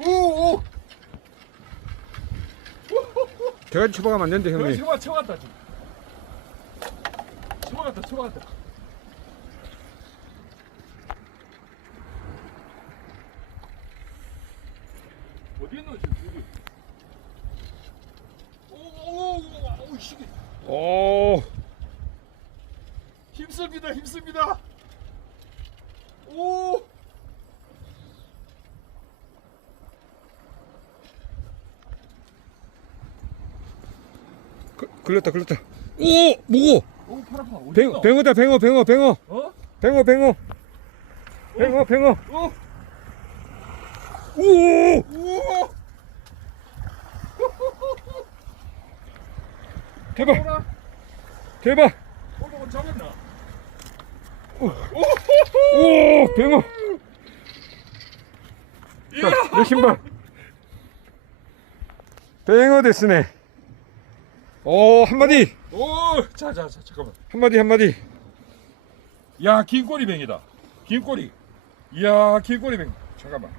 오, 오. 제가 쳐박으면 안 여기 형님. 쳐봐, 쳐갔다 지금. 쳐갔다, 쳐갔다. 어디 있노 지금 여기? 오, 오, 오, 오, 씨. 오, 힘씁니다, 힘씁니다. 오. 그, 걸렸다 걸렸다. 오, 뭐고? 오, 팔 아파. 어디 뱅, 있노? 뱅어다 뱅어 뱅어 뱅어 어? 뱅어 뱅어 뱅어 뱅어. 어? 오, 오! 대박. 대박. 오늘 잡았나? 오, 뱅어. 자, 내 신발. 뱅어 됐으네. 오, 한 마디, 오, 자, 자, 자, 잠깐만. 한 마디, 한 마디. 야, 긴 꼬리뱅이다. 긴 꼬리. 이야, 긴 꼬리뱅. 잠깐만.